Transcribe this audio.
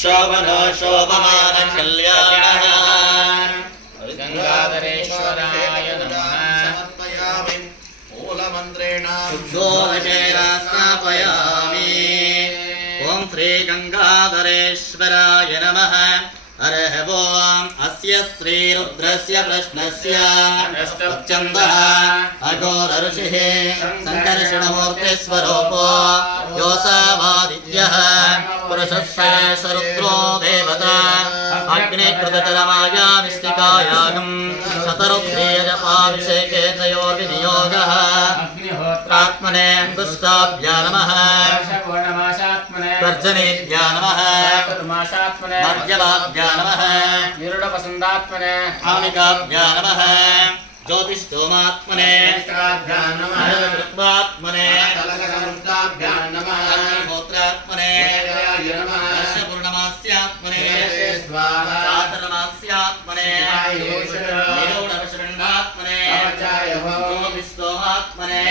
शोभनो शोभमान कल्याणः गंगाधरेश्वराय नमः समर्पयामि मूलमन्त्रेण शुद्धोदकेन स्थापयामि ओम श्री गंगाधरेश्वराय नमः हरः ओम अस्य श्री रुद्रस्य प्रश्नस्य चन्दः अघोर ऋषिः संकर्षणमूर्ति स्वरूपो योऽसावादित्यः पुरुषस्य रुद्रो देवता अग्निकृतचरमाया मिष्टिकायागं शतरुद्रीयजपाभिषेके तयोर्विनियोगः अग्निहोत्रात्मने अंगुष्ठाभ्या नमः तर्जनेभ्या नमः मध्यवाभ्या नमः निरुडवसन्दात्मने आमिकाभ्या नमः ज्योतिष्ठोमात्मने ऋत्वात्मने अग्निहोत्रात्मने वर्षपूर्णमास्यात्मने चातुर्मास्यात्मने निरूढवशृण्डात्मने ज्योतिष्ठोमात्मने